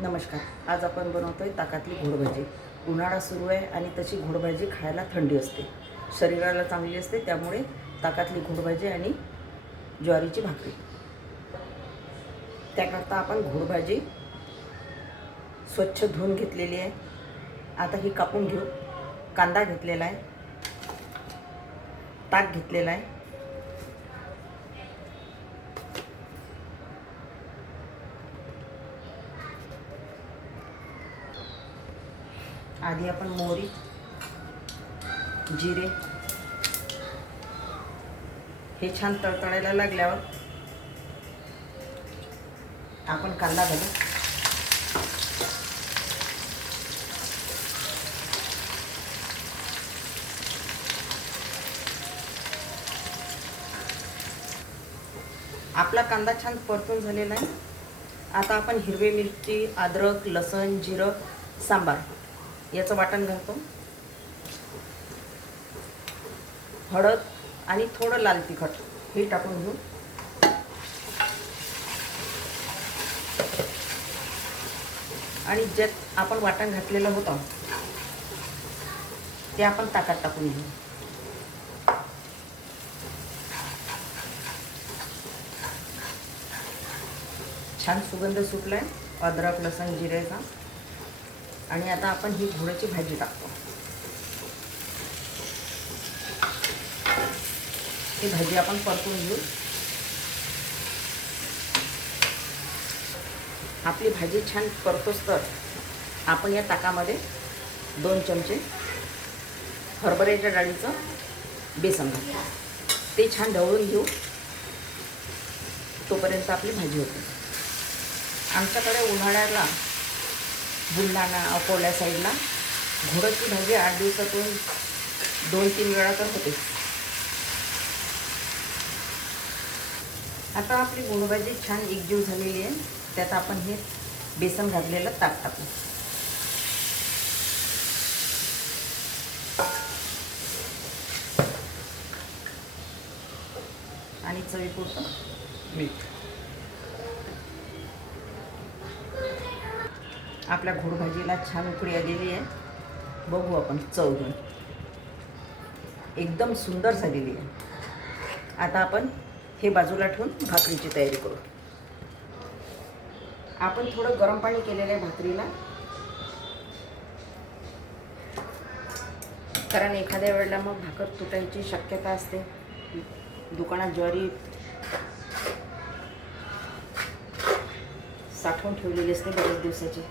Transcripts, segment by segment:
नमस्कार. आज आपण बनवतोय ताकातली घोडभाजी. उन्हाळा सुरू आहे आणि तशी घोडभाजी खायला थंडी असते, शरीराला चांगली असते. त्यामुळे ताकातली घोडभाजी आणि ज्वारीची भाकरी. त्याकरता आपण घोडभाजी स्वच्छ धुवून घेतलेली आहे. आता ही कापून घेऊ. कांदा घेतलेला आहे, ताक घेतलेला आहे, आधी आपण मोहरी, जिरे हे छान तळतळायला लागल्यावर आपण कांदा घालू. आपला कांदा छान परतून झालेला आहे. आता आपण हिरवी मिरची, अद्रक, लसण, जिरं, सांबार याचं वाटण घालतो. हळद आणि थोडं लाल तिखट हे टाकून घेऊ. आणि ज्यात आपण वाटण घातलेलं होतं ते आपण ताकात टाकून घेऊ. छान सुगंध सुटलाय अद्रक, लसण, जिरेचा. आणि आता आपण ही घोड्याची भाजी टाकतो. ही भाजी आपण परतून घेऊ. आपली भाजी छान परतोस तर आपण या ताकामध्ये 2 चमचे हरभऱ्याच्या डाळीचं बेसन घालतो. ते छान ढवळून घेऊ. तोपर्यंत आपली भाजी होते. आमच्याकडे उन्हाळ्याला बुलढाणा, अकोला साईडला घोड्याची भाजी 8 दिवसातून 2-3 वेळा तर होते. आता आपली घोडभाजी छान एकजीव झालेली आहे. त्यात आपण हे बेसन घातलेलं ताक टाकू. आणि चवीपुरतं मीठ. आपल्या घोडभाजीला छान उकळी आलेली आहे. बघू आपण चव घेऊन. एकदम सुंदर झालेली आहे. आता आपण हे बाजूला ठेवून भाकरीची तयारी करू. आपण थोडं गरम पाणी केलेलं आहे भाकरीला, कारण एखाद्या वेळेला मग भाकर तुटायची शक्यता असते. दुकानात ज्वारी साठवून ठेवलेली असते बऱ्याच दिवसाची.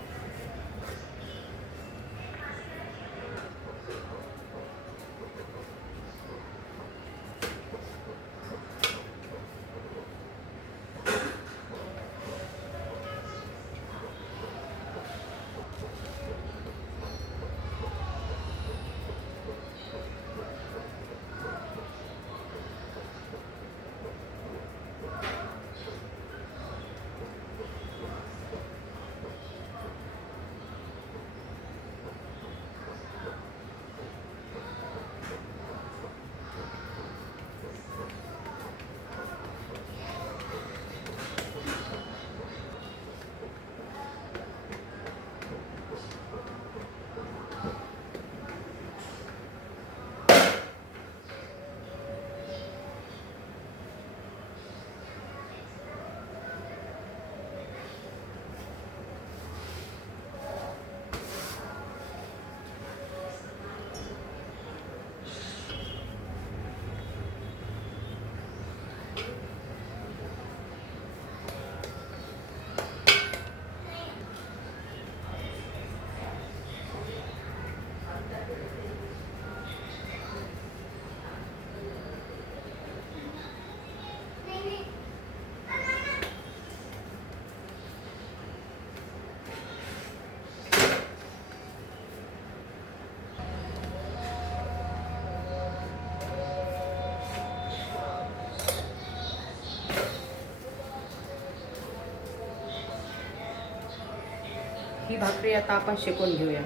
ही भाकरी आता आपण शेकून घेऊया.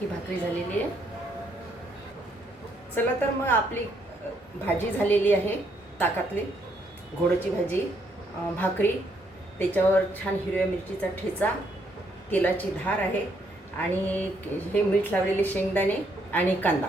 ही भाकरी झालेली आहे. चला तर मग आपली भाजी झालेली आहे. ताकातली घोड्याची भाजी, भाकरी त्याच्यावर छान हिरव्या मिरचीचा ठेचा, तेलाची धार आहे आणि हे मीठ लावलेले शेंगदाणे आणि कांदा.